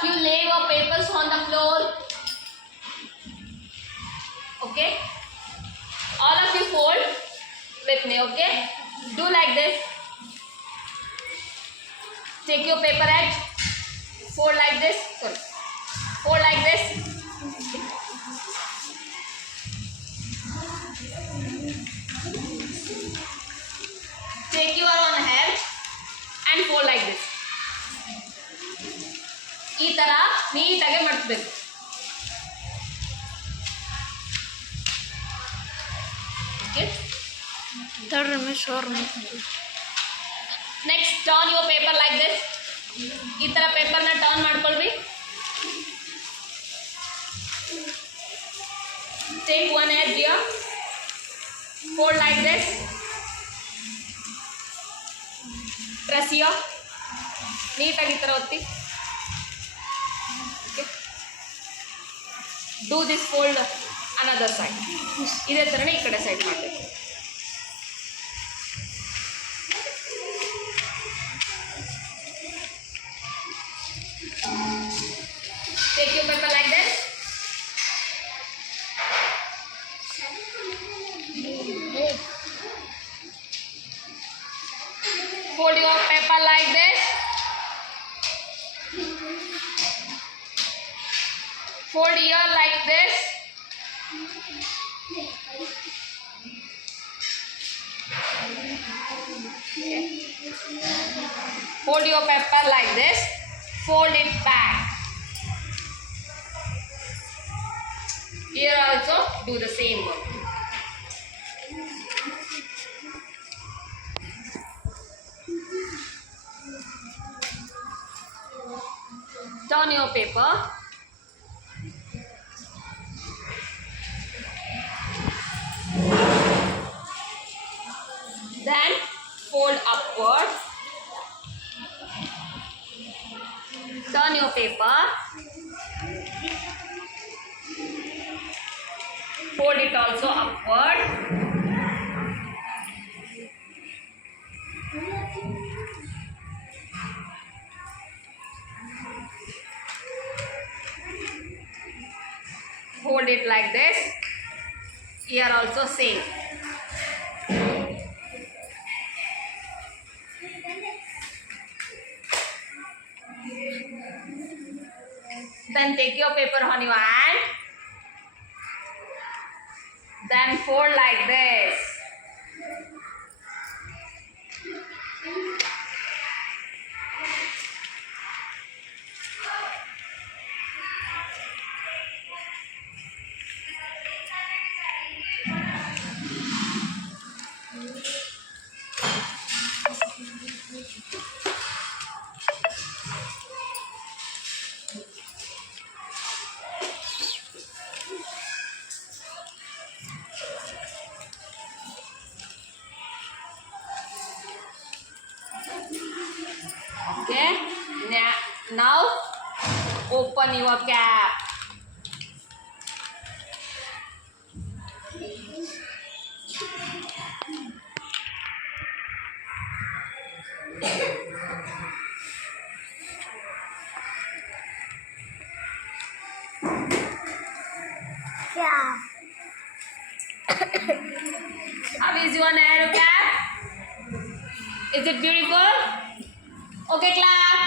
You lay your papers on the floor. Okay. All of you fold with me. Okay. Do like this. Take your paper edge. Fold like this. Sorry. Fold like this. Take your one hand and fold like this. ಈ ತರ ನೀಟಾಗಿ ಮಡಚಬೇಕು. Okay. Next, turn your paper like this. ಈ ತರ paper ನ turn ಮಾಡ್ಕೊಳ್ಳಿ. Take one edge here. Fold like this. Press here. ನೀಟಾಗಿ ಈ ತರ ಒತ್ತಿ. Okay. Do this fold another side. ಇದೇ ತರನೇ ಈ ಕಡೆ ಸೈಡ್ ಮಾಡಬೇಕು. Take your paper like this. Fold your paper like this. Fold here like this. Fold your paper like this. Fold it back. Here also do the same work. Turn your paper. Then fold upward. Turn your paper. Fold it also upward. Hold it like this. Here also same. Then take your paper on your hand. Then fold like this. Okay. Now open your cap. How is your Nehru cap? Is it beautiful? Okay, clap.